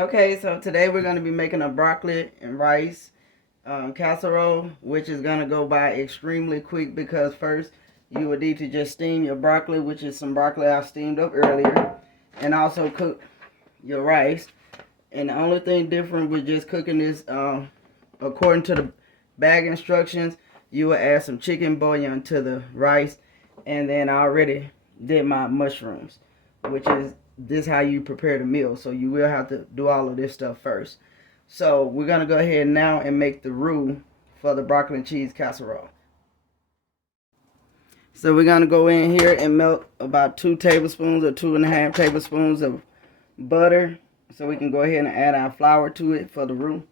Okay, so today we're going to be making a broccoli and rice casserole, which is going to go by extremely quick because first you would need to just steam your broccoli, which is some broccoli I steamed up earlier, and also cook your rice. And the only thing different with just cooking this, according to the bag instructions, you will add some chicken bouillon to the rice, and then I already did my mushrooms, which is this how you prepare the meal. So you will have to do all of this stuff first. So we're gonna go ahead now and make the roux for the broccoli and cheese casserole. So we're gonna go in here and melt about 2 tablespoons or 2.5 tablespoons of butter, so we can go ahead and add our flour to it for the roux.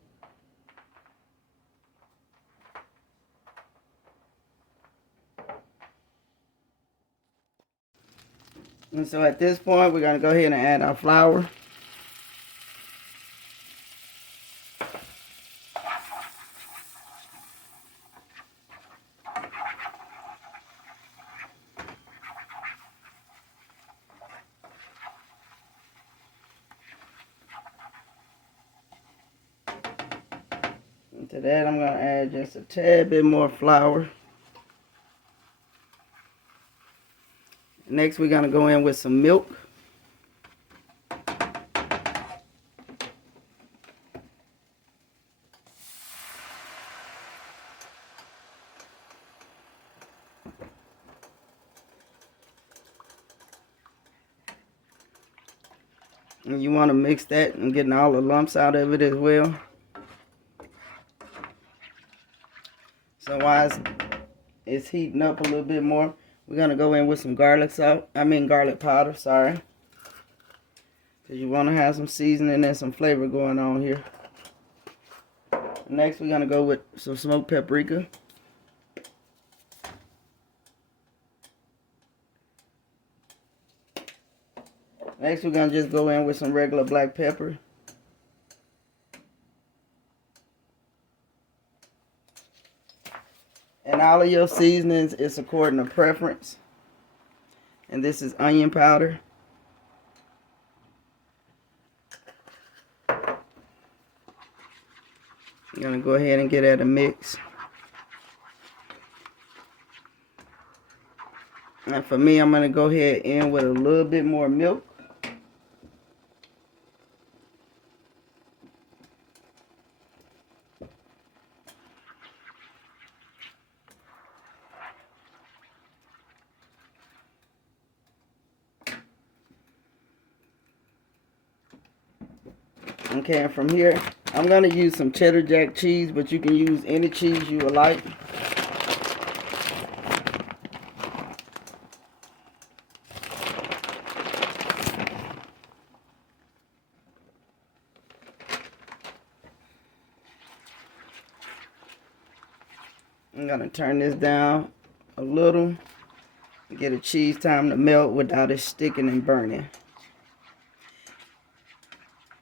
And so at this point, we're going to go ahead and add our flour. And to that, I'm going to add just a tad bit more flour. Next, we're going to go in with some milk. And you want to mix that and getting all the lumps out of it as well. So while it's heating up a little bit more, we're going to go in with some garlic powder, sorry. Because you want to have some seasoning and some flavor going on here. Next, we're going to go with some smoked paprika. Next, we're going to just go in with some regular black pepper. And all of your seasonings is according to preference. And this is onion powder. I'm going to go ahead and get at a mix. And for me, I'm going to go ahead in with a little bit more milk. Okay, and from here, I'm going to use some cheddar jack cheese, but you can use any cheese you would like. I'm going to turn this down a little and get a cheese time to melt without it sticking and burning.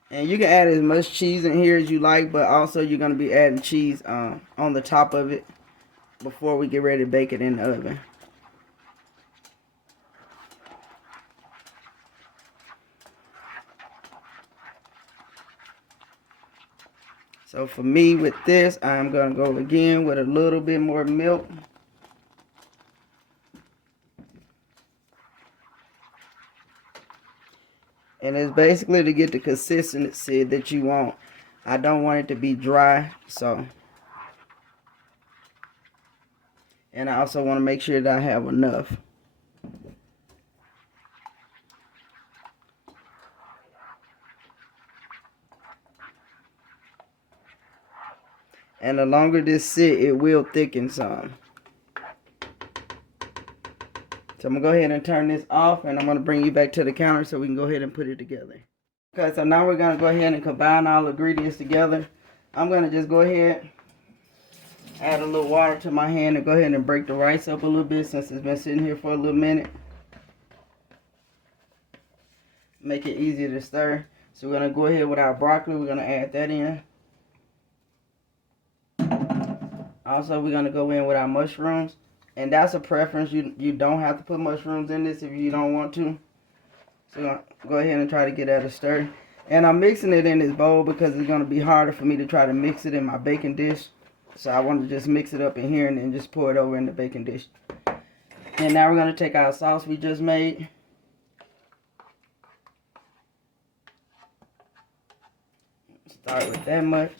And you can add as much cheese in here as you like, but also you're going to be adding cheese on the top of it before we get ready to bake it in the oven. So for me with this, I'm going to go again with a little bit more milk. And it's basically to get the consistency that you want. I don't want it to be dry, so. And I also want to make sure that I have enough. And the longer this sit, it will thicken some. So I'm going to go ahead and turn this off, and I'm going to bring you back to the counter so we can go ahead and put it together. Okay, so now we're going to go ahead and combine all the ingredients together. I'm going to just go ahead, add a little water to my hand, and go ahead and break the rice up a little bit since it's been sitting here for a little minute. Make it easier to stir. So we're going to go ahead with our broccoli. We're going to add that in. Also, we're going to go in with our mushrooms. And that's a preference. You don't have to put mushrooms in this if you don't want to. So go ahead and try to get that a stir. And I'm mixing it in this bowl because it's going to be harder for me to try to mix it in my baking dish. So I want to just mix it up in here and then just pour it over in the baking dish. And now we're going to take our sauce we just made. Start with that much.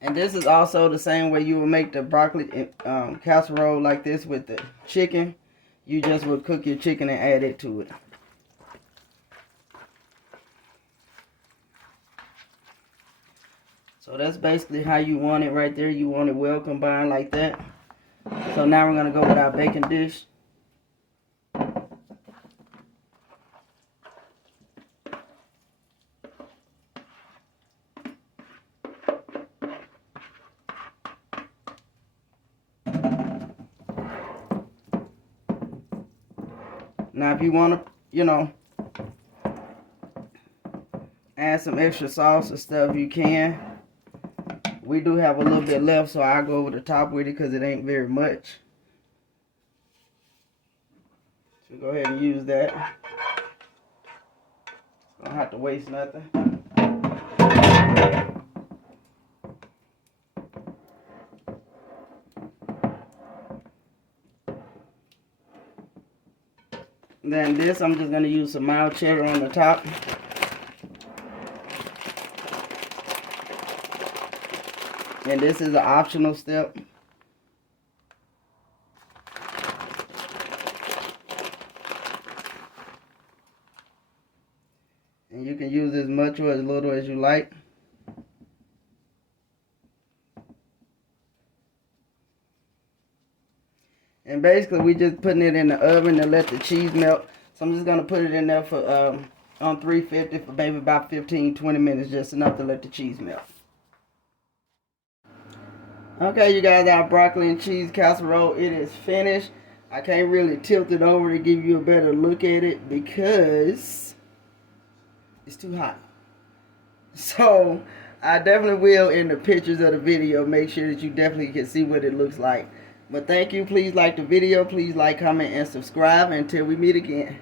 And this is also the same way you would make the broccoli casserole like this with the chicken. You just would cook your chicken and add it to it. So that's basically how you want it right there. You want it well combined like that. So now we're going to go with our baking dish. Now if you want to, you know, add some extra sauce or stuff, you can. We do have a little bit left, so I'll go over the top with it because it ain't very much. So go ahead and use that. Don't have to waste nothing. Then this, I'm just going to use some mild cheddar on the top. And this is an optional step. And you can use as much or as little as you like. And basically we just putting it in the oven to let the cheese melt. So I'm just going to put it in there for on 350 for maybe about 15-20 minutes, just enough to let the cheese melt. Okay, you guys, our broccoli and cheese casserole, it is finished. I can't really tilt it over to give you a better look at it because it's too hot. So I definitely will, in the pictures of the video, make sure that you definitely can see what it looks like. But thank you. Please like the video. Please like, comment, and subscribe. Until we meet again.